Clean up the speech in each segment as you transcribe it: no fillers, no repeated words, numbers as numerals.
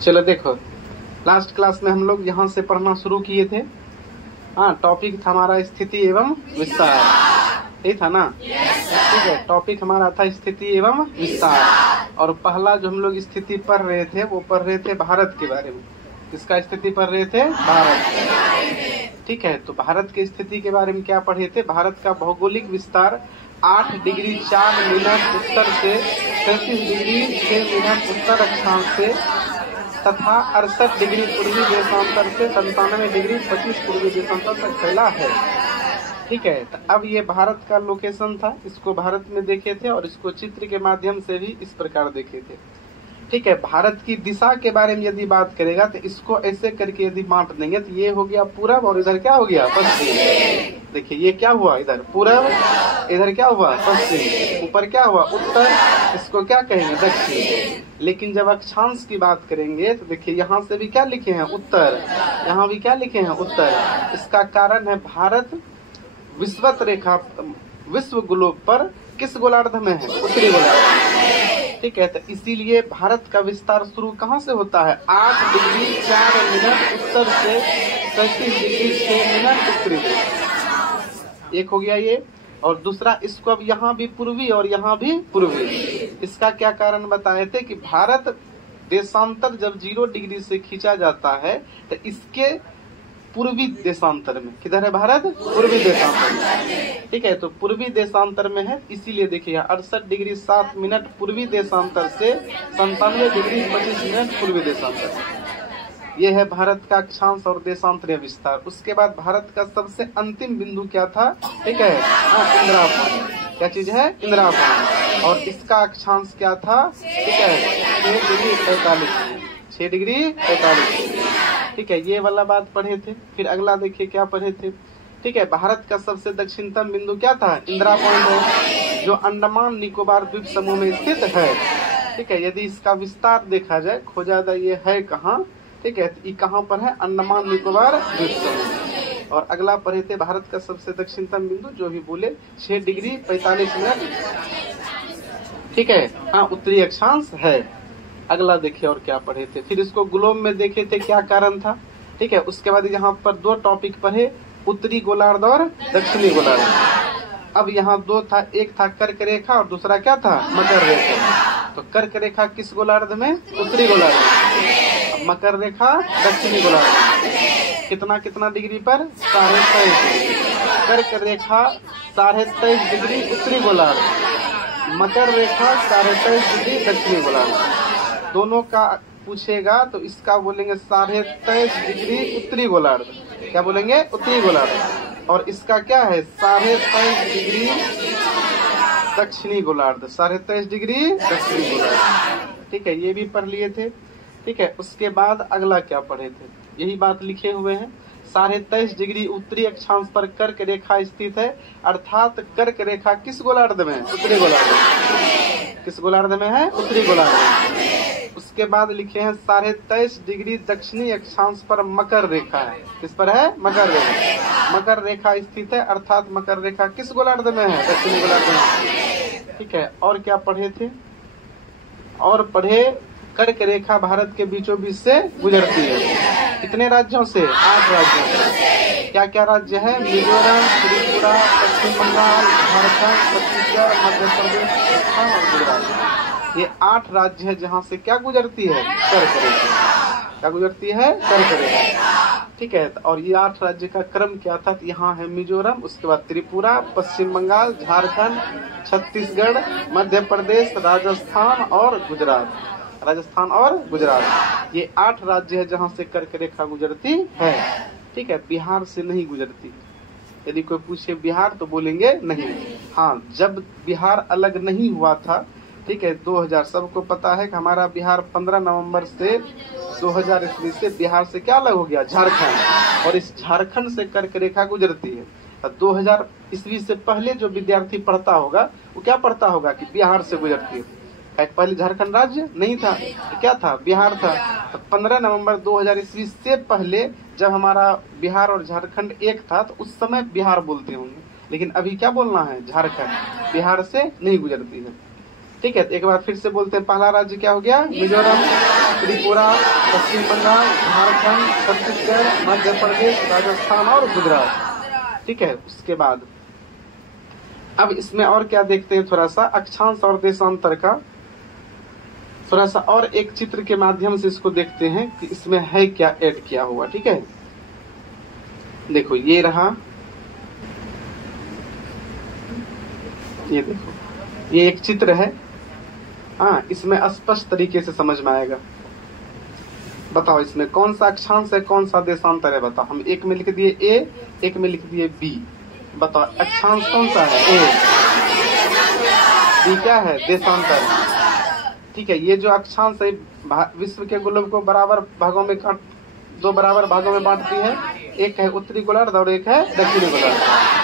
चलो देखो, last class में हम लोग यहाँ से पढ़ना शुरू किए थे। हाँ, टॉपिक था हमारा स्थिति एवं विस्तार, यही था ना? ठीक है, टॉपिक हमारा था स्थिति एवं विस्तार। और पहला जो हम लोग स्थिति पढ़ रहे थे वो पढ़ रहे थे भारत के बारे में। किसका स्थिति पढ़ रहे थे? भारत। ठीक है, तो भारत की स्थिति के बारे में क्या पढ़े थे? भारत का भौगोलिक विस्तार 8 डिग्री 4 मिनट उत्तर से 33 डिग्री 6 मिनट उत्तर अक्षांश से तथा 68 डिग्री पूर्वी देशांतर से 97 डिग्री 25 पूर्वी देशांतर तक फैला है। ठीक है, तो अब ये भारत का लोकेशन था, इसको भारत में देखे थे और इसको चित्र के माध्यम से भी इस प्रकार देखे थे। ठीक है, भारत की दिशा के बारे में यदि बात करेगा तो इसको ऐसे करके यदि बांट देंगे तो ये हो गया पूरब और इधर क्या हो गया? पश्चिम। देखिए ये क्या हुआ? इधर पूरब, इधर क्या हुआ? पश्चिम। ऊपर क्या हुआ? उत्तर। इसको क्या कहेंगे? दक्षिण। लेकिन जब अक्षांश की बात करेंगे तो देखिए यहाँ से भी क्या लिखे हैं? उत्तर। यहाँ भी क्या लिखे हैं? उत्तर। इसका कारण है भारत विषुवत रेखा विश्व ग्लोब पर किस गोलार्ध में है? उत्तरी गोलार्ध। ठीक है, तो इसीलिए भारत का विस्तार शुरू कहाँ से होता है? 8 डिग्री 4 मिनट उत्तर से 37 डिग्री 6 मिनट उत्तरी। एक हो गया ये। और दूसरा, इसको अब यहाँ भी पूर्वी और यहाँ भी पूर्वी। इसका क्या कारण बताए थे कि भारत देशांतर जब 0 डिग्री से खींचा जाता है तो इसके पूर्वी देशांतर में, किधर है भारत? पूर्वी देशांतर में। ठीक है, तो पूर्वी देशांतर में है, इसीलिए देखिए 68 डिग्री 7 मिनट पूर्वी देशांतर से 97 डिग्री 25 मिनट पूर्वी देशांतर। ये है भारत का अक्षांश और देशांतरीय विस्तार। उसके बाद भारत का सबसे अंतिम बिंदु क्या था? ठीक है, इंदिरा पॉइंट। क्या चीज है? इंदिरा पॉइंट। और इसका अक्षांश क्या था? ठीक है, 6 डिग्री 45 मिनट। 6 degree 45 minute. ठीक है, ये वाला बात पढ़े थे। फिर अगला देखिए क्या पढ़े थे। ठीक है, भारत का सबसे दक्षिणतम बिंदु क्या था? इंदिरा पॉइंट है, जो अंडमान निकोबार द्वीप समूह में स्थित है। ठीक है, यदि इसका विस्तार देखा जाए, खोजा जाए ये है कहाँ? ठीक है, ये कहाँ पर है? अंडमान निकोबार द्वीप समूह। और अगला पढ़े थे भारत का सबसे दक्षिणतम बिंदु, जो भी बोले 6 डिग्री 45 मिनट। ठीक है, हाँ, उत्तरी अक्षांश है। अगला देखिए और क्या पढ़े थे। फिर इसको ग्लोब में देखे थे, क्या कारण था। ठीक है, उसके बाद यहाँ पर 2 टॉपिक पढ़े, उत्तरी गोलार्ध और दक्षिणी गोलार्ध। अब यहाँ 2 था, एक था कर्क रेखा और दूसरा क्या था? मकर रेखा। तो कर्क रेखा किस गोलार्ध में? उत्तरी गोलार्ध में। मकर रेखा दक्षिणी गोलार्ध। कितना कितना डिग्री पर? 23.5। कर्क रेखा 23.5 डिग्री उत्तरी गोलार्ध, मकर रेखा 23.5 डिग्री दक्षिणी गोलार्ध। दोनों का पूछेगा तो इसका बोलेंगे 23.5 डिग्री उत्तरी गोलार्ध। क्या बोलेंगे? उत्तरी गोलार्ध। और इसका क्या है? 23.5 डिग्री दक्षिणी गोलार्ध। 23.5 डिग्री दक्षिणी गोलार्ध। ठीक है, ये भी पढ़ लिए थे। ठीक है, उसके बाद अगला क्या पढ़े थे? यही बात लिखे हुए हैं। 23.5 डिग्री उत्तरी अक्षांश पर कर्क रेखा स्थित है, अर्थात कर्क रेखा किस गोलार्ध में? उत्तरी गोलार्ध में। किस गोलार्ध में है? उत्तरी गोलार्ध में। उसके बाद लिखे हैं 23.5 डिग्री दक्षिणी अक्षांश पर मकर रेखा है। किस पर है? मकर रेखा। मकर रेखा स्थित है, अर्थात मकर रेखा किस गोलार्ध में है? दक्षिणी गोलार्ध में। ठीक है, और क्या पढ़े थे? और पढ़े कर्क रेखा भारत के बीचों बीच से गुजरती है। कितने राज्यों से? 8 राज्यों से। क्या क्या राज्य है? मिजोरम, त्रिपुरा, पश्चिम बंगाल, झारखंड, छत्तीसगढ़, मध्य प्रदेश, असम और गुजरात। ये 8 राज्य है जहाँ से क्या गुजरती है? कर्क रेखा। क्या गुजरती है? कर्क रेखा। ठीक है, और ये 8 राज्य का क्रम क्या था? यहाँ है मिजोरम, उसके बाद त्रिपुरा, पश्चिम बंगाल, झारखंड, छत्तीसगढ़, मध्य प्रदेश, राजस्थान और गुजरात। राजस्थान और गुजरात, ये 8 राज्य है जहाँ से कर्क रेखा गुजरती है। ठीक है, बिहार से नहीं गुजरती। यदि कोई पूछे बिहार तो बोलेंगे नहीं। हाँ, जब बिहार अलग नहीं हुआ था, ठीक है, 2000, सबको पता है कि हमारा बिहार 15 नवंबर से 2000 ईस्वी से बिहार से क्या अलग हो गया? झारखंड। और इस झारखंड से कर्क रेखा गुजरती है। 2000 ईस्वी से पहले जो विद्यार्थी पढ़ता होगा वो क्या पढ़ता होगा कि बिहार से गुजरती है। पहले झारखंड राज्य नहीं था, क्या था? बिहार था। तो 15 नवंबर 2000 ईस्वी से पहले जब हमारा बिहार और झारखंड एक था तो उस समय बिहार बोलते होंगे, लेकिन अभी क्या बोलना है? झारखंड। बिहार से नहीं गुजरती है। ठीक है, एक बार फिर से बोलते हैं। पहला राज्य क्या हो गया? मिजोरम, त्रिपुरा, त्रिपुरा, पश्चिम बंगाल, झारखंड, छत्तीसगढ़, मध्य प्रदेश, राजस्थान और गुजरात। ठीक है, उसके बाद अब इसमें और क्या देखते हैं, थोड़ा सा अक्षांश और देशांतर का थोड़ा सा और एक चित्र के माध्यम से इसको देखते हैं कि इसमें है क्या ऐड किया हुआ। ठीक है, देखो ये रहा, ये देखो ये एक चित्र है। हाँ, इसमें स्पष्ट तरीके से समझ में आएगा। बताओ इसमें कौन सा अक्षांश है, कौन सा देशांतर है, बताओ। हम एक में लिख दिए ए, एक में लिख दिए बी। बताओ अक्षांश कौन सा है, ए, बी क्या है, देशांतर। ठीक है, ये जो अक्षांश है विश्व के गोलक को बराबर भागों में दो बराबर भागों में बांटती है। एक है उत्तरी गोलार्ध और एक है दक्षिणी गोलार्ध।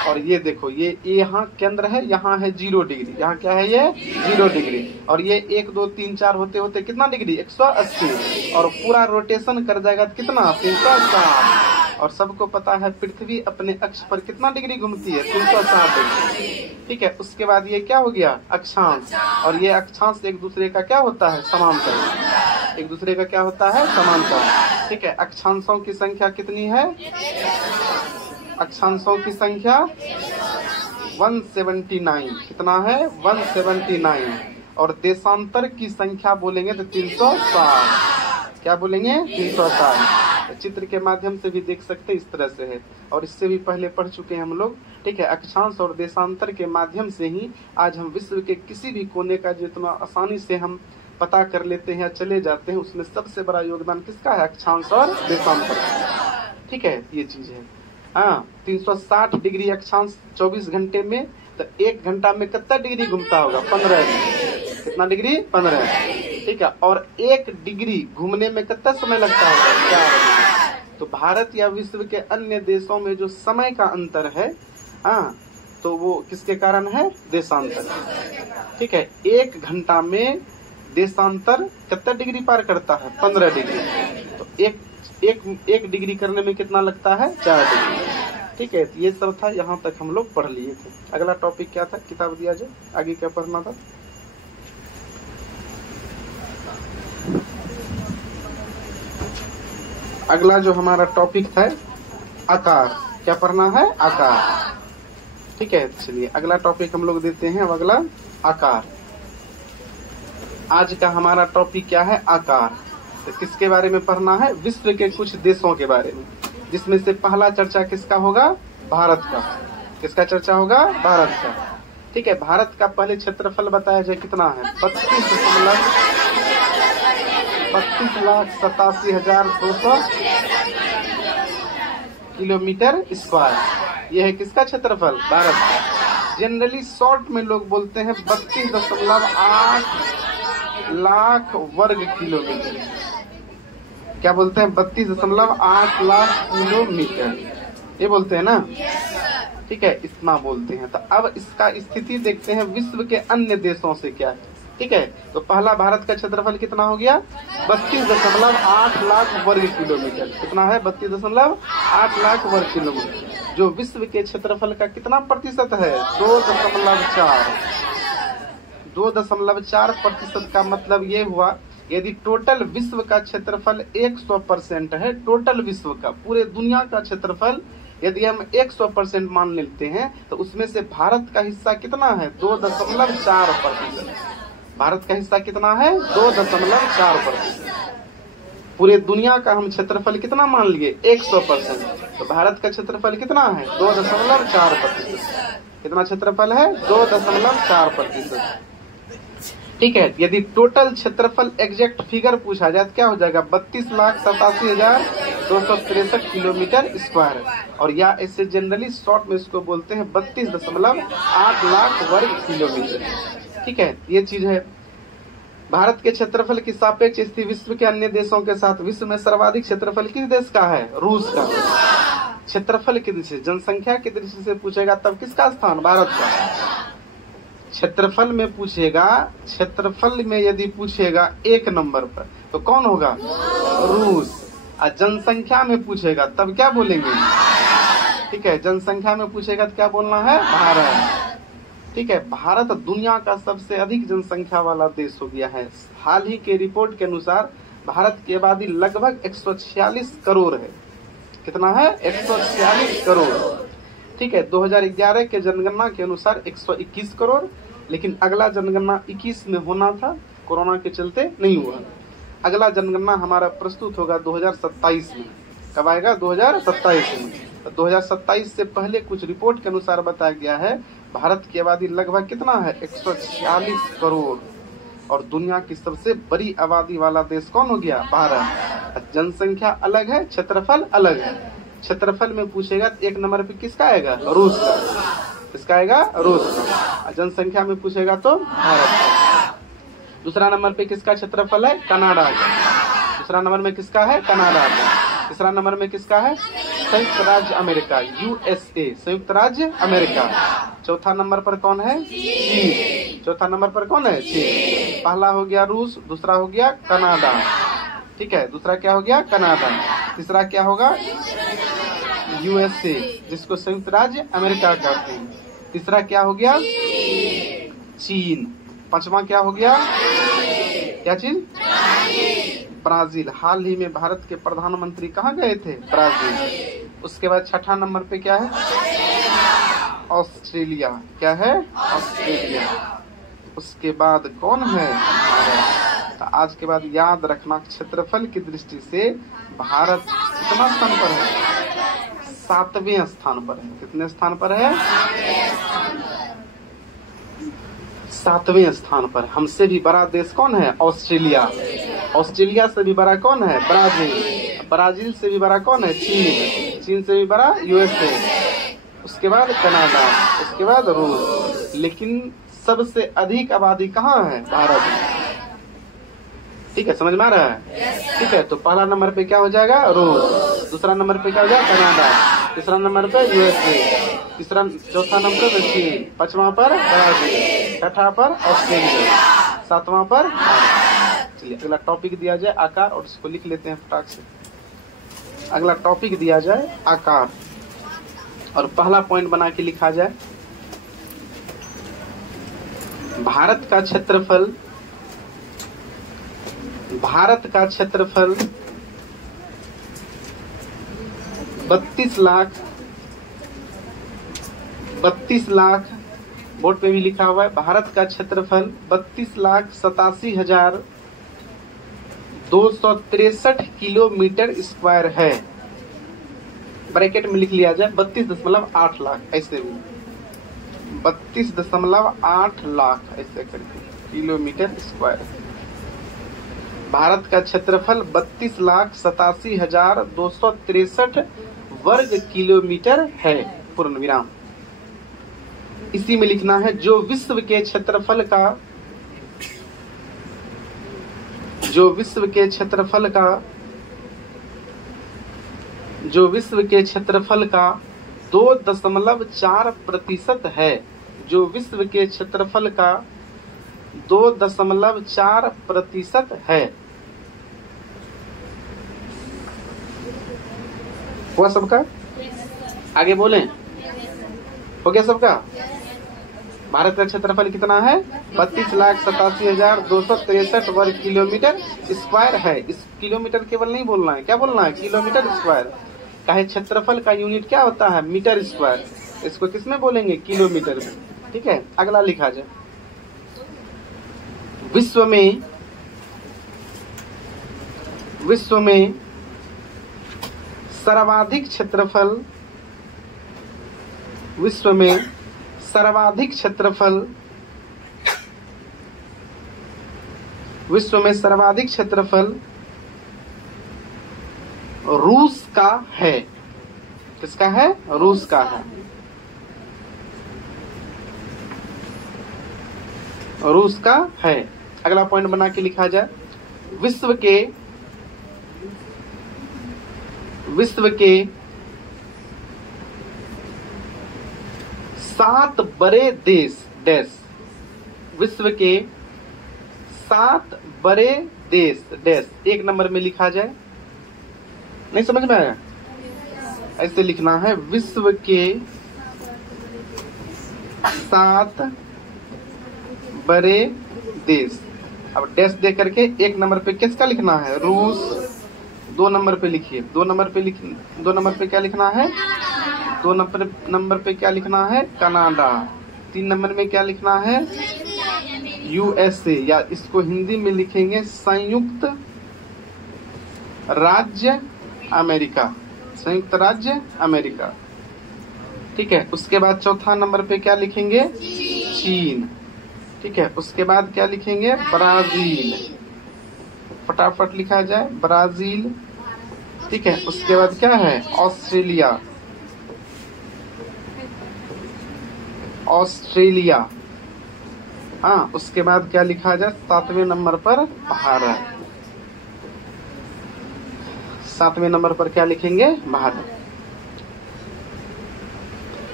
और ये देखो ये यहाँ केंद्र है, यहाँ है 0 डिग्री, यहाँ क्या है ये 0 डिग्री। और ये 1 2 3 4 होते होते कितना डिग्री 180। और पूरा रोटेशन कर जाएगा कितना 360। और सबको पता है पृथ्वी अपने अक्ष पर कितना डिग्री घूमती है 360 डिग्री। ठीक है, उसके बाद ये क्या हो गया अक्षांश। और ये अक्षांश एक दूसरे का क्या होता है समांतर, एक दूसरे का क्या होता है समांतर। ठीक है, अक्षांशों की संख्या कितनी है, अक्षांशों की संख्या 179। कितना है 179। और देशांतर की संख्या बोलेंगे तो 360। क्या बोलेंगे 360। चित्र के माध्यम से भी देख सकते इस तरह से है, और इससे भी पहले पढ़ चुके हैं हम लोग। ठीक है, अक्षांश और देशांतर के माध्यम से ही आज हम विश्व के किसी भी कोने का जितना आसानी से हम पता कर लेते हैं, चले जाते हैं। उसमें सबसे बड़ा योगदान किसका है, अक्षांश और देशांतर। ठीक है, ये चीज है। हाँ, 360 डिग्री अक्षांश 24 घंटे में, तो 1 घंटा में कितना डिग्री घूमता होगा 15 डिग्री। कितना डिग्री 15। ठीक है, और 1 डिग्री घूमने में कितना समय लगता है 4। तो भारत या विश्व के अन्य देशों में जो समय का अंतर है, हाँ, तो वो किसके कारण है, देशांतर। ठीक है, 1 घंटा में देशांतर कितना डिग्री पार करता है 15 डिग्री। तो एक डिग्री करने में कितना लगता है 4 डिग्री। ठीक है, ये सब था, यहाँ तक हम लोग पढ़ लिए थे। अगला टॉपिक क्या था, किताब दिया जाए, आगे क्या पढ़ना था। अगला जो हमारा टॉपिक था आकार, क्या पढ़ना है, आकार। ठीक है, चलिए अगला टॉपिक हम लोग देते हैं। अब अगला आकार, आज का हमारा टॉपिक क्या है, आकार। तो किसके बारे में पढ़ना है, विश्व के कुछ देशों के बारे में, जिसमें से पहला चर्चा किसका होगा, भारत का। किसका चर्चा होगा, भारत का। ठीक है, भारत का पहले क्षेत्रफल बताया जाए कितना है, 32,87,200 किलोमीटर स्क्वायर। यह है किसका क्षेत्रफल, भारत का। जनरली शॉर्ट में लोग बोलते हैं 32.8 लाख वर्ग किलोमीटर। क्या बोलते हैं, 32.8 लाख किलोमीटर, ये बोलते हैं ना। ठीक है, इतना बोलते हैं। तो अब इसका स्थिति देखते हैं विश्व के अन्य देशों से क्या है। ठीक है, तो पहला भारत का क्षेत्रफल कितना हो गया 32.8 लाख वर्ग किलोमीटर। कितना है 32.8 लाख वर्ग किलोमीटर, जो विश्व के क्षेत्रफल का कितना प्रतिशत है 2.4% का मतलब ये हुआ, यदि टोटल विश्व का क्षेत्रफल 100% है, टोटल विश्व का पूरे दुनिया का क्षेत्रफल यदि हम 100% मान लेते हैं, तो उसमें से भारत का हिस्सा कितना है 2.4%। भारत का हिस्सा कितना है 2.4%। पूरे दुनिया का हम क्षेत्रफल कितना मान लिए 100%, तो भारत का क्षेत्रफल कितना है 2.4%। कितना क्षेत्रफल है 2.4%। ठीक है, यदि टोटल क्षेत्रफल एग्जैक्ट फिगर पूछा जाए तो क्या हो जाएगा 32,87,263 किलोमीटर स्क्वायर। और या ऐसे जनरली शॉर्ट में इसको बोलते हैं 32.8 लाख वर्ग किलोमीटर। ठीक है, ये चीज है। भारत के क्षेत्रफल की सापेक्ष स्थिति विश्व के अन्य देशों के साथ विश्व में सर्वाधिक क्षेत्रफल किस देश का है, रूस का। क्षेत्रफल की दृष्टि से, जनसंख्या की दृष्टि से पूछेगा तब किसका स्थान, भारत का। क्षेत्रफल में पूछेगा, क्षेत्रफल में यदि पूछेगा 1 नंबर पर तो कौन होगा, रूस। और जनसंख्या में पूछेगा तब क्या बोलेंगे। ठीक है, जनसंख्या में पूछेगा तो क्या बोलना है, भारत। ठीक है, भारत दुनिया का सबसे अधिक जनसंख्या वाला देश हो गया है। हाल ही के रिपोर्ट के अनुसार भारत की आबादी लगभग 146 करोड़ है। कितना है? 146 करोड़। ठीक है, 2011 के जनगणना के अनुसार 121 करोड़, लेकिन अगला जनगणना 21 में होना था, कोरोना के चलते नहीं हुआ। अगला जनगणना हमारा प्रस्तुत होगा 2027 में। कब आएगा? 2027 में। तो 2027 से पहले कुछ रिपोर्ट के अनुसार बताया गया है भारत की आबादी लगभग कितना है? 146 करोड़। और दुनिया की सबसे बड़ी आबादी वाला देश कौन हो गया? भारत। जनसंख्या अलग है, क्षेत्रफल अलग है। क्षेत्रफल में पूछेगा तो 1 नंबर पे किसका आएगा? रूस का। किसका आएगा? रूस का। जनसंख्या में पूछेगा तो भारत का। दूसरा नंबर पे किसका क्षेत्रफल है? कनाडा का। दूसरा नंबर में किसका है? कनाडा का। तीसरा नंबर में किसका है? संयुक्त राज्य अमेरिका, यूएसए, संयुक्त राज्य अमेरिका। चौथा नंबर पर कौन है? चीन। चौथा नंबर पर कौन है? चीन। पहला हो गया रूस, दूसरा हो गया कनाडा। ठीक है, दूसरा क्या हो गया? कनाडा। तीसरा क्या होगा? यूएसए, जिसको संयुक्त राज्य अमेरिका कहते हैं। तीसरा क्या हो गया? चीन। पांचवा क्या हो गया? क्या चीज? ब्राजील। हाल ही में भारत के प्रधानमंत्री कहाँ गए थे? ब्राजील। उसके बाद छठा नंबर पे क्या है? ऑस्ट्रेलिया। क्या है? ऑस्ट्रेलिया। उसके बाद कौन है? भारत। तो आज के बाद याद रखना, क्षेत्रफल की दृष्टि से भारत कितना स्थान पर है? 7वें स्थान पर है। कितने स्थान पर है? 7वें स्थान पर। हमसे भी बड़ा देश कौन है? ऑस्ट्रेलिया। ऑस्ट्रेलिया से भी बड़ा कौन है? ब्राजील। ब्राजील से भी बड़ा कौन है? चीन। चीन से भी बड़ा यूएसए। उसके बाद कनाडा, उसके बाद रूस। लेकिन सबसे अधिक आबादी कहाँ है? भारत में। ठीक है, समझ में आ रहा है? ठीक है, तो पहला नंबर पे क्या हो जाएगा? रूस। दूसरा नंबर पे क्या हो जाएगा? कनाडा। तीसरा नंबर पे यूएसए। तीसरा चौथा नंबर पे चीन। पांचवा पर ब्राजील। छठा पर ऑस्ट्रेलिया। सातवां पर भारत। चलिए अगला टॉपिक दिया जाए आकार, और इसको लिख लेते हैं फटाक से। अगला टॉपिक दिया जाए आकार, और पहला पॉइंट बना के लिखा जाए भारत का क्षेत्रफल। भारत का क्षेत्रफल 32 लाख, बोर्ड पे भी लिखा हुआ है। भारत का क्षेत्रफल 32,87,263 किलोमीटर स्क्वायर है। ब्रैकेट में लिख लिया जाए 32.8 लाख, ऐसे भी 32.8 लाख ऐसे करके किलोमीटर स्क्वायर। भारत का क्षेत्रफल 32,87,263 वर्ग किलोमीटर है, पूर्ण विराम। इसी में लिखना है जो विश्व के क्षेत्रफल का 2.4% है। जो विश्व के क्षेत्रफल का 2.4% है। हुआ सबका? आगे बोलें, हो गया सबका? भारत का क्षेत्रफल कितना है? 32,87,263 वर्ग किलोमीटर स्क्वायर है। इस किलोमीटर केवल नहीं बोलना है, क्या बोलना है? Kilometre square. काहे क्षेत्रफल का यूनिट क्या होता है? Metre square. इसको किसमें बोलेंगे? किलोमीटर में। ठीक है, अगला लिखा जाए विश्व में सर्वाधिक क्षेत्रफल रूस का है। किसका है? रूस का है। रूस का है। अगला पॉइंट बना के लिखा जाए विश्व के 7 बड़े देश डैश। विश्व के 7 बड़े देश डैश 1 नंबर में लिखा जाए। नहीं समझ में आया? ऐसे लिखना है विश्व के 7 बड़े देश। अब डैश दे करके 1 नंबर पे किसका लिखना है? रूस। 2 नंबर पे लिखिए, 2 नंबर पे क्या लिखना है? 2 नंबर पे क्या लिखना है? कनाडा। 3 नंबर में क्या लिखना है? यूएसए, या इसको हिंदी में लिखेंगे संयुक्त राज्य अमेरिका, संयुक्त राज्य अमेरिका। ठीक है, उसके बाद चौथा नंबर पे क्या लिखेंगे? चीन। ठीक है, उसके बाद क्या लिखेंगे? ब्राजील। फटाफट लिखा जाए, ब्राजील। ठीक है, उसके बाद क्या है? Australia, Australia. हाँ, उसके बाद क्या लिखा जाए? 7वें नंबर पर भारत। 7वें नंबर पर क्या लिखेंगे? भारत।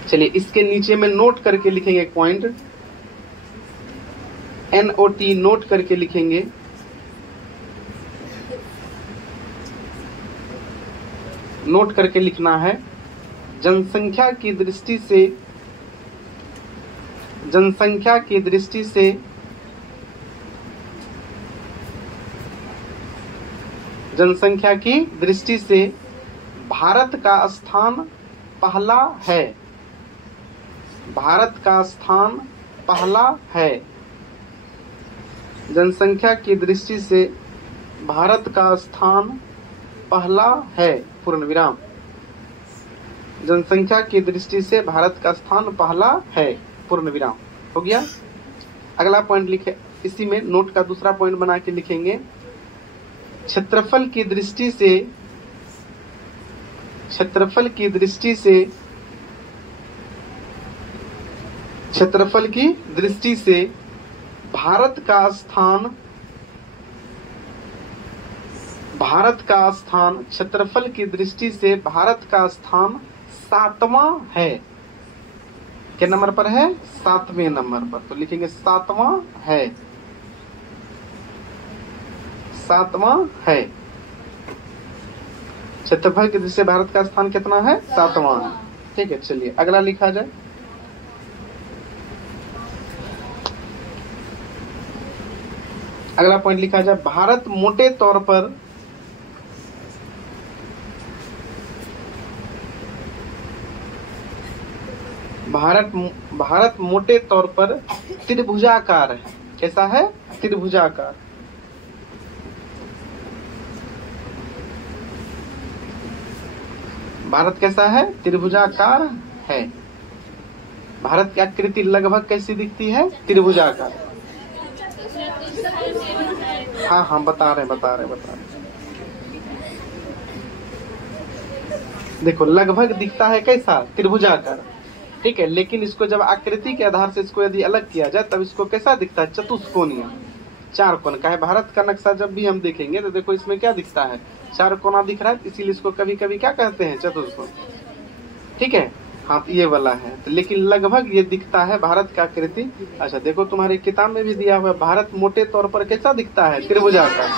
चलिए, इसके नीचे में नोट करके लिखेंगे एक पॉइंट, NOT, नोट करके लिखेंगे। नोट करके लिखना है, जनसंख्या की दृष्टि से, जनसंख्या की दृष्टि से जनसंख्या की दृष्टि से भारत का स्थान पहला है। भारत का स्थान पहला है। जनसंख्या की दृष्टि से भारत का स्थान पहला है, पूर्ण विराम। जनसंख्या की दृष्टि से भारत का स्थान पहला है, पूर्ण विराम। हो गया। अगला पॉइंट लिखे, इसी में नोट का दूसरा पॉइंट बना के लिखेंगे, क्षेत्रफल की दृष्टि से, क्षेत्रफल की दृष्टि से, क्षेत्रफल की दृष्टि से भारत का स्थान, भारत का स्थान, क्षेत्रफल की दृष्टि से भारत का स्थान 7वां है। क्या नंबर पर है? 7वें नंबर पर। तो लिखेंगे 7वां है, 7वां है। क्षेत्रफल की दृष्टि से भारत का स्थान कितना है? 7वां। ठीक है, चलिए अगला लिखा जाए। अगला पॉइंट लिखा जाए, भारत मोटे तौर पर, भारत मोटे तौर पर त्रिभुजाकार है। कैसा है? त्रिभुजाकार। भारत कैसा है? त्रिभुजाकार है। भारत की आकृति लगभग कैसी दिखती है? त्रिभुजाकार। हाँ, बता रहे। देखो, लगभग दिखता है कैसा? त्रिभुजाकार। ठीक है, लेकिन इसको जब आकृति के आधार से इसको यदि अलग किया जाए तब इसको कैसा दिखता है? चतुष्कोणीय, 4 कोण का है। भारत का नक्शा जब भी हम देखेंगे तो देखो इसमें क्या दिखता है? 4 कोना दिख रहा है, इसीलिए इसको कभी कभी क्या कहते हैं? चतुष्कोण। ठीक है, हाँ, ये वाला है। तो लेकिन लगभग ये दिखता है भारत का आकृति। अच्छा, देखो तुम्हारी किताब में भी दिया हुआ है, भारत मोटे तौर पर कैसा दिखता है? त्रिभुजाकार।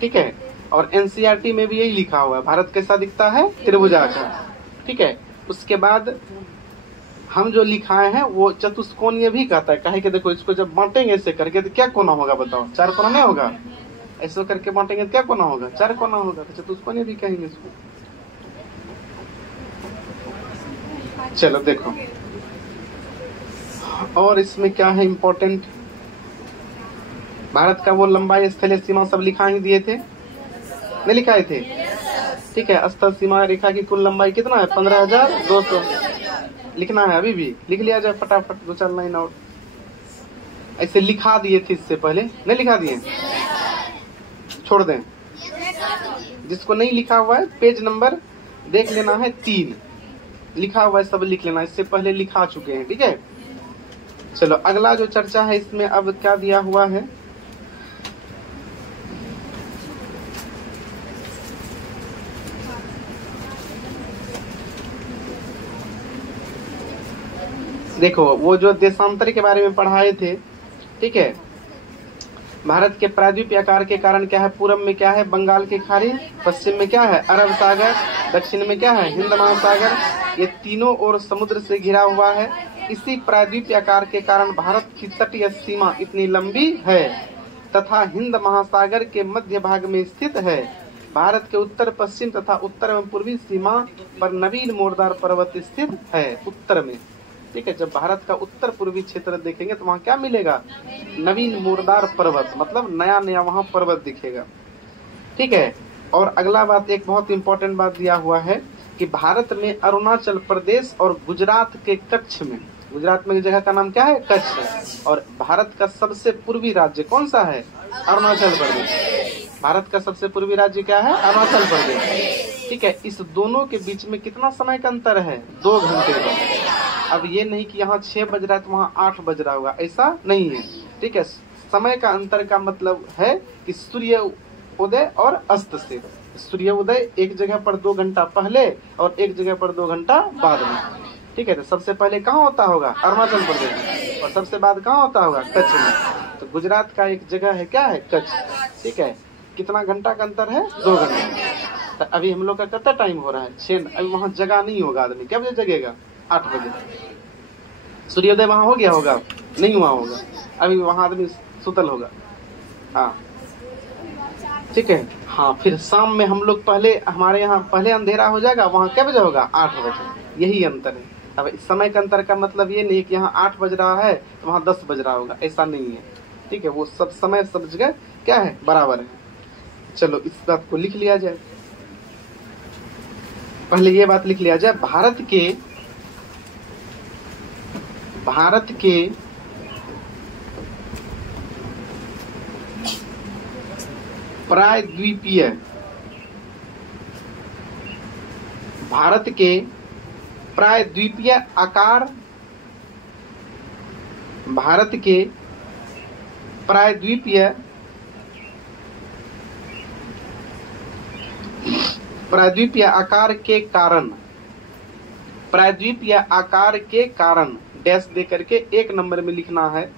ठीक है, और NCERT में भी यही लिखा हुआ है, भारत कैसा दिखता है? त्रिभुजाकार। ठीक है, उसके बाद हम जो लिखाए हैं वो चतुष्कोणीय भी कहता है। कहे कि देखो इसको जब बांटेंगे ऐसे करके तो क्या कोना होगा? बताओ, 4 कोना नहीं होगा? ऐसे करके बांटेंगे तो क्या कोना होगा? 4 कोना होगा। तो चतुष्कोणीय भी कहेंगे इसको। चलो देखो, और इसमें क्या है इम्पोर्टेंट, भारत का वो लंबाई, स्थलीय सीमा सब लिखा ही दिए थे, नहीं लिखाए थे? ठीक है, स्थल सीमा रेखा की कुल लंबाई कितना है? 15,200। लिखना है, अभी भी लिख लिया जाए फटाफट, 2-4 लाइन और। ऐसे लिखा दिए थे इससे पहले, नहीं लिखा दिए? छोड़ दें। जिसको नहीं लिखा हुआ है पेज नंबर देख लेना है, 3 लिखा हुआ है, सब लिख लेना, इससे पहले लिखा चुके हैं। ठीक है, चलो अगला जो चर्चा है इसमें अब क्या दिया हुआ है, देखो वो जो देशांतर के बारे में पढ़ाए थे। ठीक है, भारत के प्रायद्वीपीय आकार के कारण क्या है? पूरब में क्या है? बंगाल की खाड़ी, पश्चिम में क्या है? अरब सागर, दक्षिण में क्या है? हिंद महासागर। ये तीनों ओर समुद्र से घिरा हुआ है। इसी प्रायद्वीपीय आकार के कारण भारत की तटीय सीमा इतनी लंबी है। तथा हिंद महासागर के मध्य भाग में स्थित है। भारत के उत्तर पश्चिम तथा उत्तर एवं पूर्वी सीमा पर नवीन मोरदार पर्वत स्थित है, उत्तर में। ठीक है, जब भारत का उत्तर पूर्वी क्षेत्र देखेंगे तो वहाँ क्या मिलेगा? नवीन मोरदार पर्वत, मतलब नया नया वहाँ पर्वत दिखेगा। ठीक है, और अगला बात, एक बहुत इंपॉर्टेंट बात दिया हुआ है कि भारत में अरुणाचल प्रदेश और गुजरात के कच्छ में, गुजरात में जगह का नाम क्या है? कच्छ है। और भारत का सबसे पूर्वी राज्य कौन सा है? अरुणाचल प्रदेश। भारत का सबसे पूर्वी राज्य क्या है? अरुणाचल प्रदेश। ठीक है, इस दोनों के बीच में कितना समय का अंतर है? 2 घंटे का। अब ये नहीं कि यहाँ 6 बज रहा है तो वहाँ 8 बज रहा होगा, ऐसा नहीं है। ठीक है, समय का अंतर का मतलब है कि सूर्य उदय और अस्त से। सूर्य उदय एक जगह पर 2 घंटा पहले और एक जगह पर 2 घंटा बाद में। ठीक है, तो सबसे पहले कहाँ होता होगा? अरुणाचल प्रदेश में, और सबसे बाद कहाँ होता होगा? कच्छ में। तो गुजरात का एक जगह है, क्या है? कच्छ। ठीक है, कितना घंटा का अंतर है? 2 घंटा। तो अभी हम लोग का कितना टाइम हो रहा है? 6। अभी वहाँ जगह नहीं होगा आदमी, क्या बजे जगेगा? 8 बजे। सूर्योदय वहाँ हो गया होगा? नहीं हुआ होगा, अभी वहाँ आदमी सुतल होगा। हाँ, ठीक है। हाँ, फिर शाम में हम लोग पहले, हमारे यहाँ पहले अंधेरा हो जाएगा, वहाँ क्या बजे होगा? 8 बजे। यही अंतर है। अब इस समय का अंतर का मतलब ये नहीं कि यहाँ 8 बज रहा है तो वहाँ 10 बज रहा होगा, ऐसा नहीं है। ठीक है, वो सब समय सब जगह क्या है? बराबर है। चलो इस बात को लिख लिया जाए। पहले ये बात लिख लिया जाए, भारत के प्रायद्वीपीय, भारत के प्रायद्वीपीय आकार, भारत के प्रायद्वीपीय आकार के कारण, प्रायद्वीपीय आकार के कारण डैश दे करके 1 नंबर में लिखना है।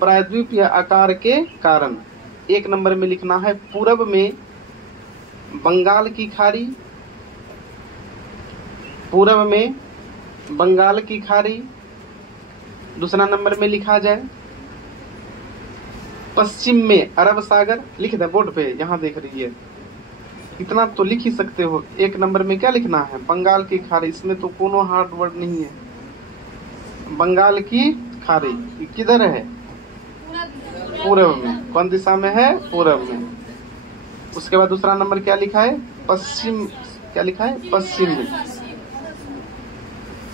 प्रायद्वीपीय आकार के कारण 1 नंबर में लिखना है। पूरब में बंगाल की खाड़ी, पूरब में बंगाल की खाड़ी दूसरा नंबर में लिखा जाए। पश्चिम में अरब सागर, लिख दे बोर्ड पे, यहाँ देख रही है, इतना तो लिख ही सकते हो। 1 नंबर में क्या लिखना है? बंगाल की खाड़ी। इसमें तो कोनो हार्ड वर्ड नहीं है। बंगाल की खाड़ी किधर है? पूरब में। कौन दिशा में है? पूरब में। उसके बाद दूसरा नंबर क्या लिखा है? पश्चिम। क्या लिखा है? पश्चिम में।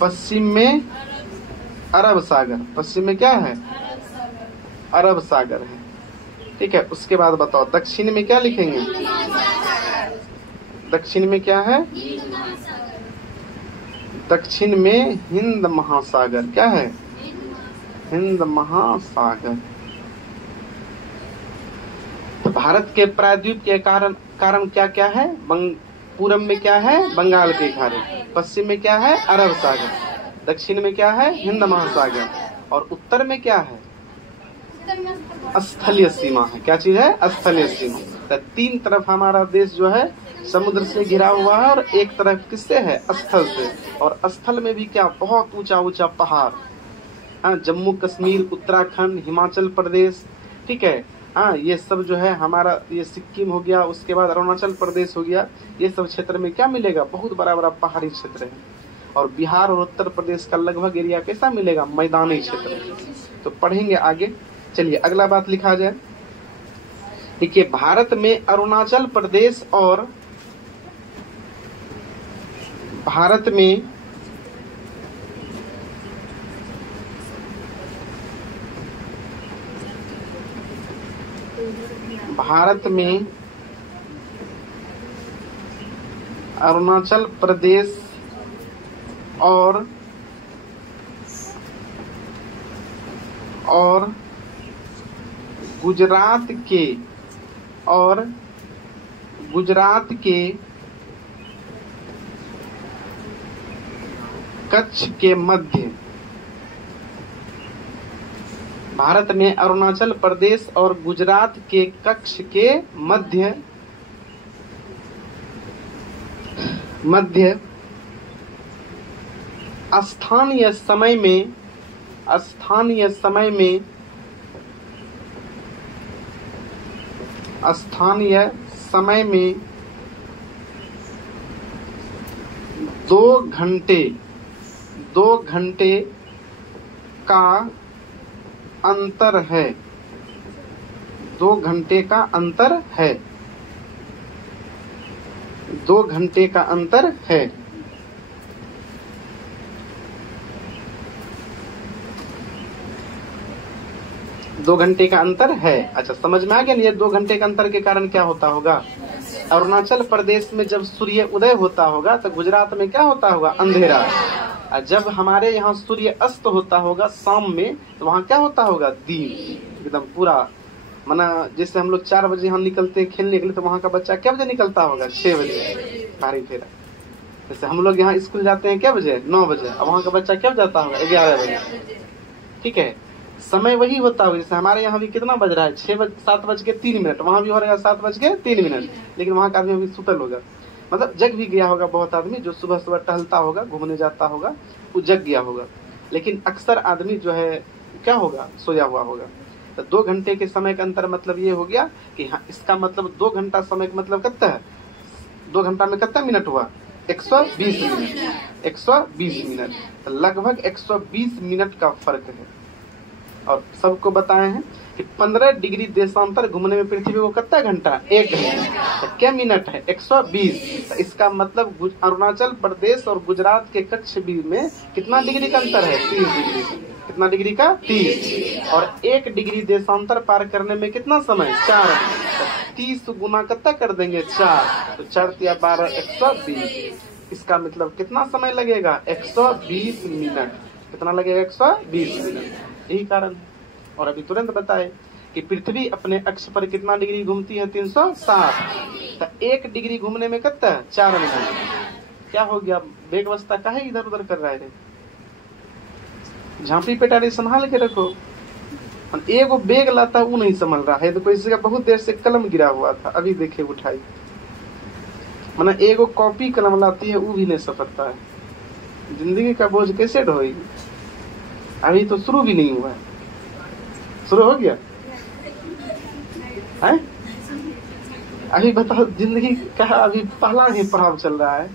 पश्चिम में अरब सागर। पश्चिम में क्या है? अरब सागर है। ठीक है, उसके बाद बताओ दक्षिण में क्या लिखेंगे? दक्षिण में क्या है? दक्षिण में हिंद महासागर। क्या है? हिंद महासागर। तो भारत के प्रायद्वीप के कारण क्या क्या है? पूरब में क्या है? बंगाल की खाड़ी। पश्चिम में क्या है? अरब सागर। दक्षिण में क्या है? हिंद महासागर। और उत्तर में क्या है? स्थलीय सीमा है। क्या चीज है? स्थलीय सीमा। तो 3 तरफ हमारा देश जो है समुद्र से घिरा हुआ है और एक तरफ किससे है? स्थल से। और स्थल में भी क्या? बहुत ऊंचा ऊंचा पहाड़। हाँ, जम्मू कश्मीर, उत्तराखंड, हिमाचल प्रदेश। ठीक है, हाँ, ये सब जो है हमारा, ये सिक्किम हो गया, उसके बाद अरुणाचल प्रदेश हो गया। ये सब क्षेत्र में क्या मिलेगा? बहुत बड़ा बड़ा पहाड़ी क्षेत्र है। और बिहार और उत्तर प्रदेश का लगभग एरिया कैसा मिलेगा? मैदानी क्षेत्र। तो पढ़ेंगे आगे। चलिए अगला बात लिखा जाए। देखिए, भारत में अरुणाचल प्रदेश और भारत में अरुणाचल प्रदेश और गुजरात के कच्छ के मध्य, भारत में अरुणाचल प्रदेश और गुजरात के कच्छ के मध्य स्थानीय समय में स्थानीय समय में 2 घंटे का अंतर है। 2 घंटे का अंतर है। 2 घंटे का अंतर है। दो घंटे का अंतर है। अच्छा, समझ में आ गया? ये 2 घंटे का अंतर के कारण क्या होता होगा? अरुणाचल प्रदेश में जब सूर्य उदय होता होगा तो गुजरात में क्या होता होगा? अंधेरा। और जब हमारे यहाँ सूर्य अस्त होता होगा शाम में, तो वहाँ क्या होता होगा? दिन। एकदम पूरा माना जैसे हम लोग 4 बजे यहाँ निकलते हैं खेलने के लिए, तो वहाँ का बच्चा क्या बजे निकलता होगा? 6 बजे। भारी फेरा। जैसे हम लोग यहाँ स्कूल जाते हैं क्या बजे? 9 बजे। और वहाँ का बच्चा क्या जाता होगा? 11 बजे। ठीक है, समय वही होता होगा। जैसे हमारे यहाँ भी कितना बज रहा है? 7:03। वहाँ भी हो रहा है 7:03, लेकिन वहाँ का आदमी अभी सुतल होगा। मतलब जग भी गया होगा। बहुत आदमी जो सुबह सुबह टहलता होगा, घूमने जाता होगा, वो जग गया होगा। लेकिन अक्सर आदमी जो है क्या होगा? सोया हुआ होगा। तो 2 घंटे के समय का अंतर मतलब ये हो गया कि हाँ, इसका मतलब 2 घंटा समय का मतलब कितना है? 2 घंटा में कितना मिनट हुआ? 120 मिनट। 120 मिनट, तो लगभग 120 मिनट का फर्क है। और सबको बताए हैं कि 15 डिग्री देशांतर घूमने में पृथ्वी को कितना घंटा? 1 घंटा। तो क्या मिनट है? 120। तो इसका मतलब अरुणाचल प्रदेश और गुजरात के कच्छ में कितना डिग्री का अंतर है? 30 डिग्री। कितना डिग्री का? 30। और 1 डिग्री देशांतर पार करने में कितना समय? 4। तो 30 गुना कितना कर देंगे? 4। तो 4 या 12, 120। इसका मतलब कितना समय लगेगा? 120 मिनट। कितना लगेगा? 120 मिनट। यही कारण। और अभी तुरंत बताए कि पृथ्वी अपने अक्ष पर कितना डिग्री घूमती है? 360। तो 1 डिग्री घूमने में कितना? 4 मिनट। क्या हो गया? बेग अवस्था काहे इधर उधर कर रहा है? झांपी पेटारी संभाल के रखो। एगो बेग लाता वो नहीं संभल रहा है, तो कोई जगह बहुत देर से कलम गिरा हुआ था, अभी देखे उठाई। माना एगो कॉपी कलम लाती है वो भी नहीं सफरता है। जिंदगी का बोझ कैसे ढोएगी? अभी तो शुरू भी नहीं हुआ है। शुरू हो गया है? अभी बताओ, जिंदगी का अभी पहला ही पड़ाव चल रहा है।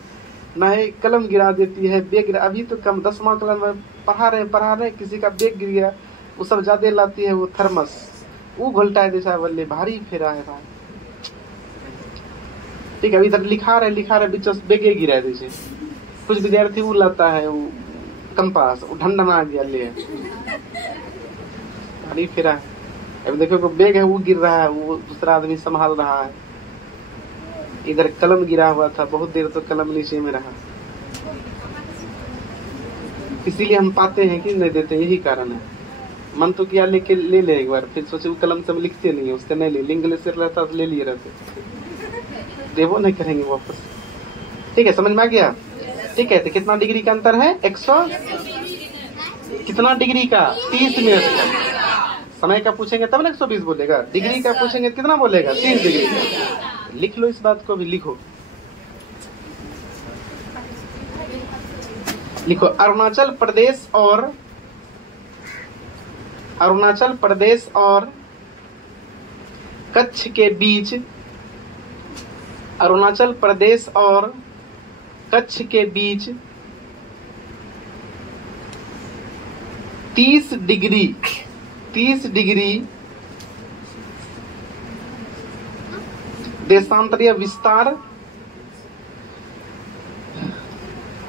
नए कलम गिरा देती है, बेग गिरा। अभी तो कम 10वां कलम में पढ़ा रहे, किसी का बेग गिर गया, वो सब ज्यादा लाती है। वो थर्मस वो घोलटा है जैसा बल्ले, भारी फेरा है भाई। ठीक है, अभी इधर लिखा रहे बीच बेगे गिरा है। जैसे कुछ विद्यार्थी वो लाता है, वो कंपास, वो ढंढना गया ले भारी फेरा है। अभी देखो को बेग है वो गिर रहा है, वो दूसरा आदमी संभाल रहा है। इधर कलम गिरा हुआ था, बहुत देर तो कलम नीचे में रहा। इसीलिए हम पाते हैं कि नहीं देते, यही कारण है। मन तो किया लेके ले ले एक बार, फिर सोचे वो कलम से हम लिखते नहीं है, उससे नहीं ले। लिंग से रहता तो ले लिए रहते, देवो नहीं करेंगे वापस। ठीक है, समझ में आ गया? ठीक है, तो कितना डिग्री का अंतर है? 100 कितना डिग्री का? 30 मिनट का। समय का पूछेंगे तब ना 120 बोलेगा, डिग्री का पूछेंगे कितना बोलेगा? 30 डिग्री का। लिख लो, इस बात को भी लिखो। लिखो, अरुणाचल प्रदेश और कच्छ के बीच, अरुणाचल प्रदेश और कच्छ के बीच 30 डिग्री देशांतरीय विस्तार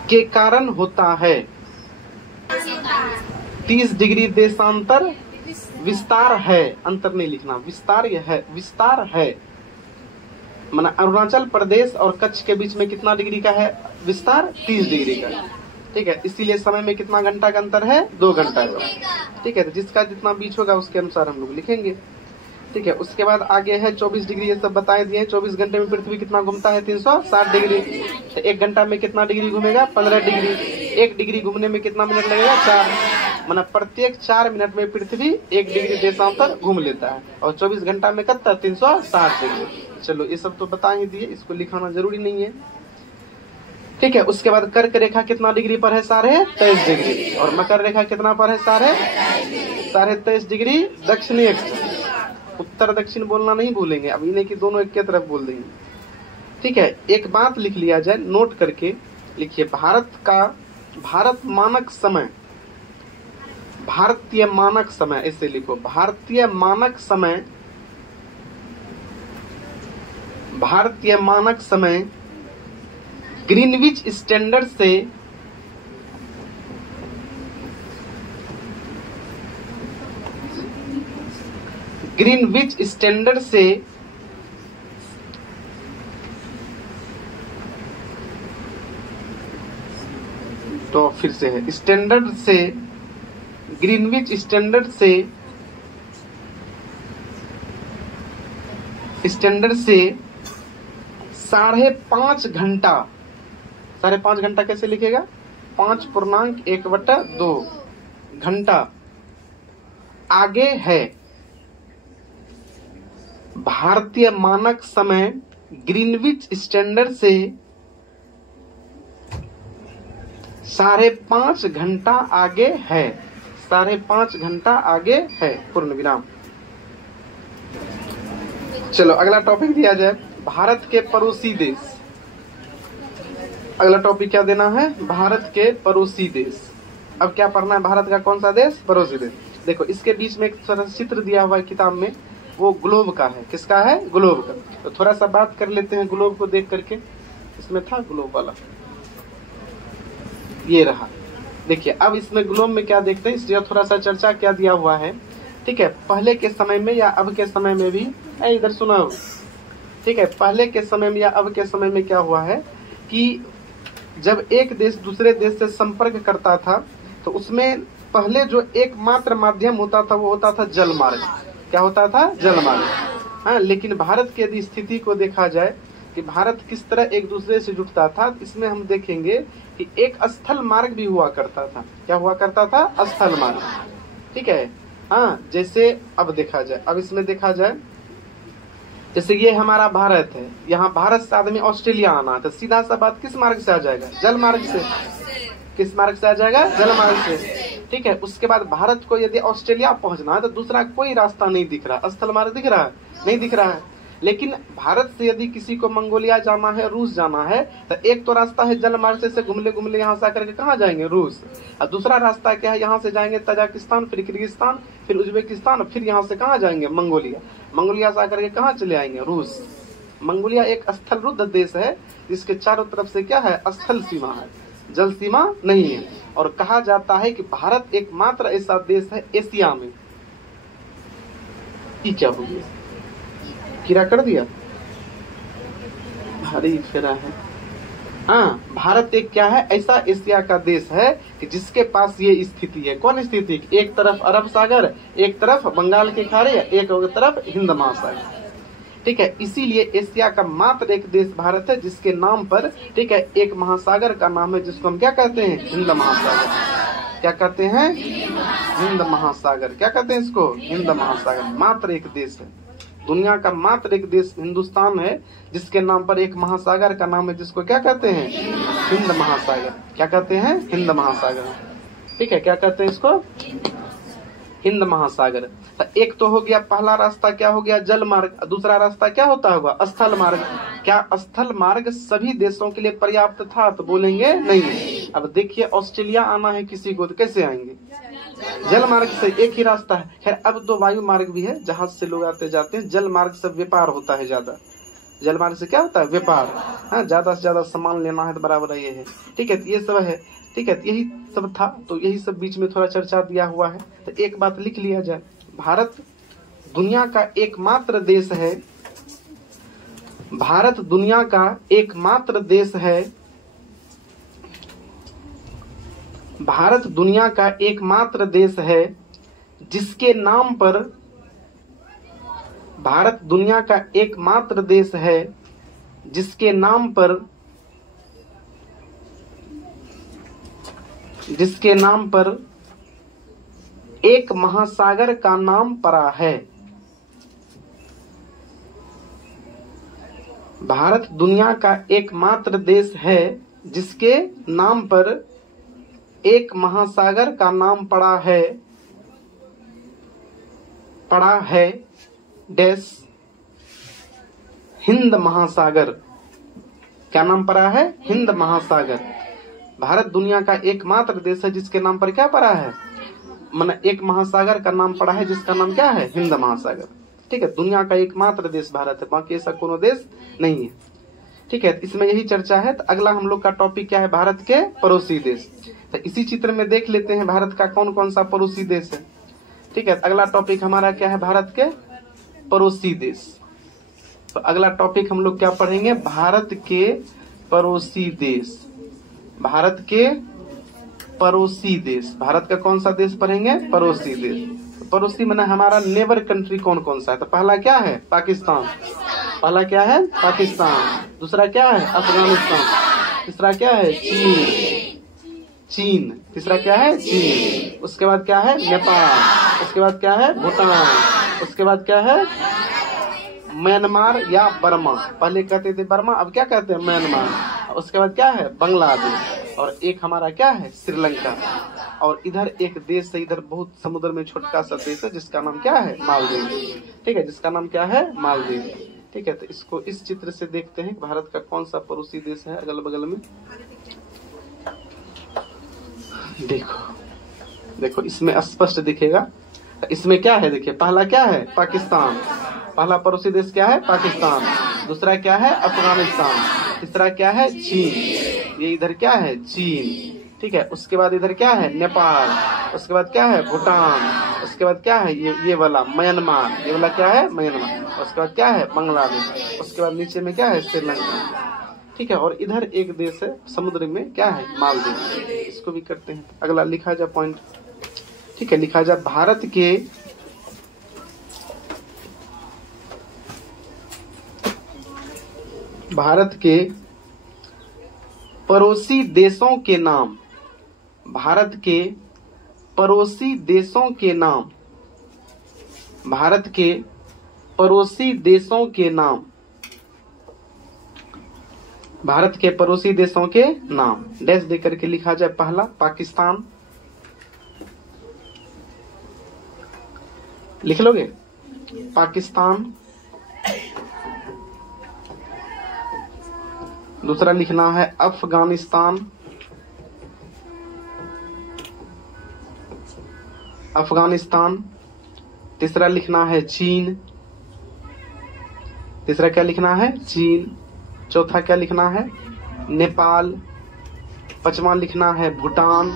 के कारण होता है। 30 डिग्री देशांतर विस्तार है, अंतर नहीं लिखना, विस्तार है। माना अरुणाचल प्रदेश और कच्छ के बीच में कितना डिग्री का है विस्तार? 30 डिग्री का। ठीक है, इसीलिए समय में कितना घंटा का अंतर है? 2 घंटा का। ठीक है, तो जिसका जितना बीच होगा उसके अनुसार हम लोग लिखेंगे। ठीक है, उसके बाद आगे है 24 डिग्री, ये सब बताए दिए। 24 घंटे में पृथ्वी कितना घूमता है? 360 डिग्री। तो 1 घंटा में कितना डिग्री घूमेगा? 15 डिग्री। 1 डिग्री घूमने में कितना मिनट लगेगा? 4। माना प्रत्येक 4 मिनट में पृथ्वी 1 डिग्री देशांतर घूम लेता है, और 24 घंटा में कितना? 360 डिग्री। चलो, ये सब तो बता ही दिए, इसको लिखाना जरूरी नहीं है। ठीक है, उसके बाद कर्क रेखा कितना डिग्री पर है? 23.5 डिग्री। और मकर रेखा कितना पर है? 23.5 डिग्री दक्षिणी अक्ष। उत्तर दक्षिण बोलना नहीं भूलेंगे, अब इन्हें कि दोनों एक के तरफ बोल देंगे। ठीक है, एक बात लिख लिया जाए, नोट करके लिखिए। भारत मानक समय, भारतीय मानक समय, ऐसे लिखो, भारतीय मानक समय, भारतीय मानक समय ग्रीनविच स्टैंडर्ड से ग्रीनविच स्टैंडर्ड से तो फिर से है स्टैंडर्ड से, ग्रीनविच स्टैंडर्ड से 5.5 घंटा, 5.5 घंटा कैसे लिखेगा? 5.1/2 घंटा आगे है भारतीय मानक समय ग्रीनविच स्टैंडर्ड से 5.5 घंटा आगे है, 5.5 घंटा आगे है, पूर्ण विराम। चलो अगला टॉपिक दिया जाए, भारत के पड़ोसी देश। अगला टॉपिक क्या देना है? भारत के पड़ोसी देश। अब क्या पढ़ना है? भारत का कौन सा देश? पड़ोसी देश। देखो इसके बीच में एक चित्र दिया हुआ है किताब में, वो ग्लोब का है। किसका है? ग्लोब का। तो थोड़ा सा बात कर लेते हैं ग्लोब को देख करके। इसमें था ग्लोब वाला, ये रहा। देखिए अब इसमें ग्लोब में क्या देखते हैं, इसलिए थोड़ा सा चर्चा क्या दिया हुआ है। ठीक है, पहले के समय में या अब के समय में भी, इधर सुना। ठीक है, पहले के समय में या अब के समय में क्या हुआ है कि जब एक देश दूसरे देश से संपर्क करता था तो उसमें पहले जो एकमात्र माध्यम होता था वो होता था जल मार्ग। क्या होता था? जल मार्ग। हाँ, लेकिन भारत की यदि स्थिति को देखा जाए कि भारत किस तरह एक दूसरे से जुड़ता था, इसमें हम देखेंगे कि एक स्थल मार्ग भी हुआ करता था। क्या हुआ करता था? स्थल मार्ग। ठीक है, हाँ, जैसे अब देखा जाए, अब इसमें देखा जाए, जैसे ये हमारा भारत है, यहाँ भारत से आदमी ऑस्ट्रेलिया आना तो सीधा सा बात किस मार्ग से आ जाएगा? जल मार्ग से। किस मार्ग से आ जाएगा? जल मार्ग से। ठीक है, उसके बाद भारत को यदि ऑस्ट्रेलिया पहुंचना है तो दूसरा कोई रास्ता नहीं दिख रहा। स्थल मार्ग दिख रहा है? नहीं दिख रहा है। लेकिन भारत से यदि किसी को मंगोलिया जाना है, रूस जाना है, तो एक तो रास्ता है जल मार्ग से घुमले घुमले यहाँ से आकर के कहाँ जाएंगे? रूस। और दूसरा रास्ता क्या है? यहाँ से जाएंगे तजाकिस्तान, फिर किर्गिस्तान, फिर उज्बेकिस्तान, फिर यहाँ से कहाँ जाएंगे? मंगोलिया। मंगोलिया से आकर के कहाँ चले आएंगे? रूस। मंगोलिया एक स्थलरुद्ध देश है जिसके चारों तरफ से क्या है? स्थल सीमा है, जल सीमा नहीं है। और कहा जाता है कि भारत एकमात्र ऐसा देश है एशिया में। ये क्या हो गया? कीड़ा कर दिया, भारी फेरा है। हाँ, भारत एक क्या है? ऐसा एशिया का देश है कि जिसके पास ये स्थिति है। कौन स्थिति? एक तरफ अरब सागर, एक तरफ बंगाल की खाड़ी, एक तरफ हिंद महासागर। ठीक है, इसीलिए एशिया का मात्र एक देश भारत है जिसके नाम पर, ठीक है, एक महासागर का नाम है जिसको हम क्या कहते हैं? हिंद महासागर। क्या कहते हैं? हिंद महासागर। क्या कहते हैं इसको? हिंद महासागर। मात्र एक देश है, दुनिया का मात्र एक देश हिंदुस्तान है जिसके नाम पर एक महासागर का नाम है जिसको क्या कहते हैं? हिंद महासागर। क्या कहते हैं? हिंद महासागर। ठीक है, क्या कहते हैं इसको? हिंद महासागर। तो एक तो हो गया पहला रास्ता, क्या हो गया? जल मार्ग। दूसरा रास्ता क्या होता होगा? स्थल मार्ग। क्या स्थल मार्ग सभी देशों के लिए पर्याप्त था? तो बोलेंगे नहीं। अब देखिए ऑस्ट्रेलिया आना है किसी को तो कैसे आएंगे? जल मार्ग से। एक ही रास्ता है। खैर अब तो वायु मार्ग भी है, जहाज से लोग आते जाते हैं। जल मार्ग से व्यापार होता है ज्यादा। जल मार्ग से क्या होता है? व्यापार। हाँ, ज्यादा से ज्यादा सामान लेना है तो बराबर ये है। ठीक है, ये सब है। ठीक है, यही सब था। तो यही सब बीच में थोड़ा चर्चा दिया हुआ है। तो एक बात लिख लिया जाए, भारत दुनिया का एकमात्र देश है, भारत दुनिया का एकमात्र देश है, भारत दुनिया का एकमात्र देश है जिसके नाम पर, भारत दुनिया का एकमात्र देश है जिसके नाम पर, जिसके नाम पर एक महासागर का नाम पड़ा है। भारत दुनिया का एकमात्र देश है जिसके नाम पर एक महासागर का नाम पड़ा है डैश हिंद महासागर। क्या नाम पड़ा है? हिंद महासागर। भारत दुनिया का एकमात्र देश है जिसके नाम पर क्या पड़ा है? माने एक महासागर का नाम पड़ा है जिसका नाम क्या है? हिंद महासागर। ठीक है, दुनिया का एकमात्र देश भारत है, बाकी ऐसा कोनो देश नहीं है। ठीक है, इसमें यही चर्चा है। तो अगला हम लोग का टॉपिक क्या है? भारत के पड़ोसी देश। तो इसी चित्र में देख लेते हैं भारत का कौन कौन सा पड़ोसी देश है। ठीक है, अगला टॉपिक हमारा क्या है? भारत के पड़ोसी देश। तो अगला टॉपिक हम लोग क्या पढ़ेंगे? भारत के पड़ोसी देश। भारत के पड़ोसी देश। भारत का कौन सा देश पढ़ेंगे? पड़ोसी देश। तो पड़ोसी माने हमारा नेबर कंट्री कौन कौन सा है? तो पहला क्या है? पाकिस्तान। पहला क्या है? पाकिस्तान। दूसरा क्या है? अफगानिस्तान। तीसरा क्या है? चीन। तीसरा क्या है? चीन। उसके बाद क्या है? नेपाल। उसके बाद क्या है? भूटान। उसके बाद क्या है? म्यांमार या बर्मा। पहले कहते थे बर्मा, अब क्या कहते हैं? म्यांमार। उसके बाद क्या है? बांग्लादेश। और एक हमारा क्या है? श्रीलंका। और इधर एक देश है, इधर बहुत समुद्र में छोटा सा देश है जिसका नाम क्या है? मालदीव। ठीक है, जिसका नाम क्या है? मालदीव। ठीक है, तो इसको इस चित्र से देखते हैं भारत का कौन सा पड़ोसी देश है अगल बगल में। देखो इसमें स्पष्ट दिखेगा। इसमें क्या है? देखिए, पहला क्या है? पाकिस्तान। पहला पड़ोसी देश क्या है? पाकिस्तान। दूसरा क्या है? अफगानिस्तान। तीसरा क्या है? चीन। ये इधर क्या है? चीन। ठीक है, उसके बाद इधर क्या है? नेपाल। उसके बाद क्या है? भूटान। उसके बाद क्या है? ये वाला म्यांमार। ये वाला क्या है? म्यांमार। उसके बाद क्या है? बांग्लादेश। उसके बाद नीचे में क्या है? श्रीलंका। ठीक है, और इधर एक देश है समुद्र में, क्या है? मालदीव। इसको भी करते हैं। अगला लिखा जा पॉइंट। ठीक है, लिखा जा भारत के पड़ोसी देशों के नाम। भारत के पड़ोसी देशों के नाम। भारत के पड़ोसी देशों के नाम। भारत के पड़ोसी देशों के नाम डैश देकर के लिखा जाए। पहला पाकिस्तान। लिख लोगे? पाकिस्तान। दूसरा लिखना है अफगानिस्तान। अफगानिस्तान। तीसरा लिखना है चीन। तीसरा क्या लिखना है? चीन। चौथा क्या लिखना है? नेपाल। पांचवा लिखना है भूटान।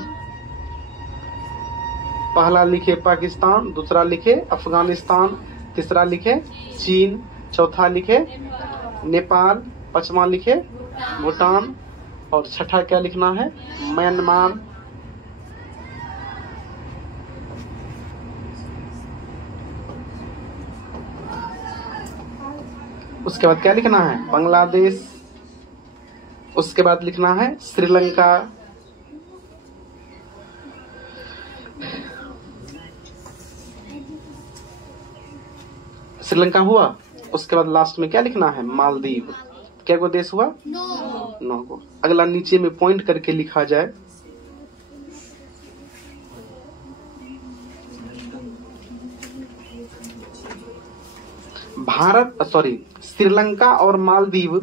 पहला लिखे पाकिस्तान, दूसरा लिखे अफगानिस्तान, तीसरा लिखे चीन, चौथा लिखे नेपाल, पांचवा लिखे भूटान और छठा क्या लिखना है? म्यांमार। उसके बाद क्या लिखना है? बांग्लादेश। उसके बाद लिखना है श्रीलंका। श्रीलंका हुआ। उसके बाद लास्ट में क्या लिखना है? मालदीव। क्या को देश हुआ? 9 को। अगला नीचे में पॉइंट करके लिखा जाए। श्रीलंका और मालदीव।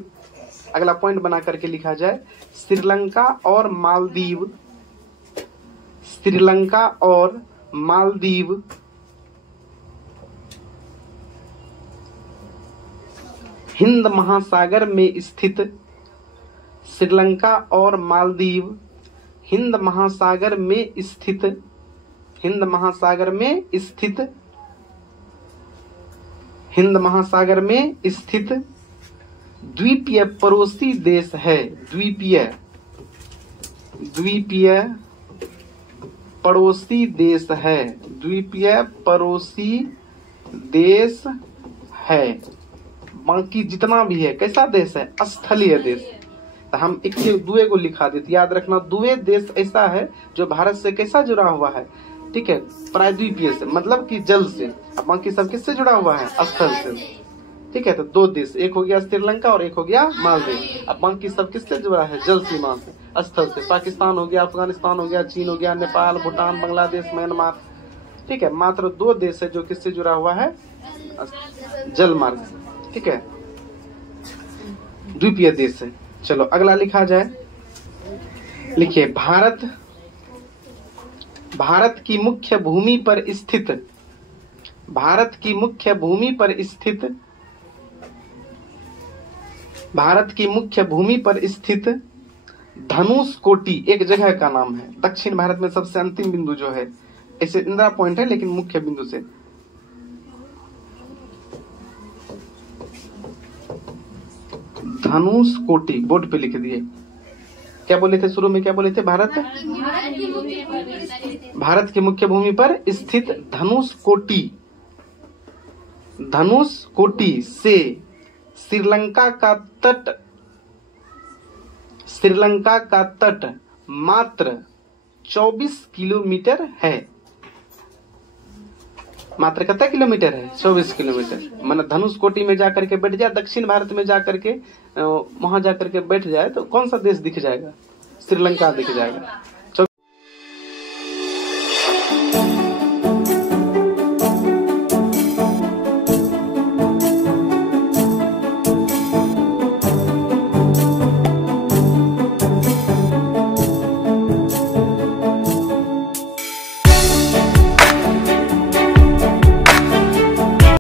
अगला पॉइंट बना करके लिखा जाए। श्रीलंका और मालदीव। श्रीलंका और मालदीव हिंद महासागर में स्थित। श्रीलंका और मालदीव हिंद महासागर में स्थित। हिंद महासागर में स्थित। हिंद महासागर में स्थित द्वीपीय पड़ोसी देश है। द्वीपीय पड़ोसी देश है। द्वीपीय पड़ोसी देश है। बाकी जितना भी है कैसा देश है? स्थलीय देश। तो हम एक दुए को लिखा देते। याद रखना, दुए देश ऐसा है जो भारत से कैसा जुड़ा हुआ है? ठीक है, प्रायद्वीपीय से, मतलब कि जल से। अब बाकी सब किससे जुड़ा हुआ है? स्थल से। ठीक है, तो 2 देश, एक हो गया श्रीलंका और एक हो गया मालदीव। अब बाकी सब किससे जुड़ा है? जल सीमा से, स्थल से। पाकिस्तान हो गया, अफगानिस्तान हो गया, चीन हो गया, नेपाल, भूटान, बांग्लादेश, म्यांमार। ठीक है, मात्र 2 देश है जो किससे जुड़ा हुआ है? जल मार्ग से, ठीक है, द्वीपीय देश है। चलो अगला लिखा जाए, लिखिए भारत की मुख्य भूमि पर स्थित, भारत की मुख्य भूमि पर स्थित, भारत की मुख्य भूमि पर स्थित धनुषकोटि एक जगह का नाम है। दक्षिण भारत में सबसे अंतिम बिंदु जो है, ऐसे इंदिरा पॉइंट है लेकिन मुख्य बिंदु से, धनुषकोटि बोर्ड पे लिख दिए। क्या बोले थे शुरू में, क्या बोले थे? भारत की मुख्य भूमि पर स्थित धनुषकोटि, धनुषकोटि से श्रीलंका का तट मात्र 24 किलोमीटर है। मात्र कितना किलोमीटर है? 24 किलोमीटर। मतलब धनुषकोटि में जाकर के बैठ जाए, दक्षिण भारत में जाकर के वहां जाकर के बैठ जाए तो कौन सा देश दिख जाएगा? श्रीलंका दिख जाएगा।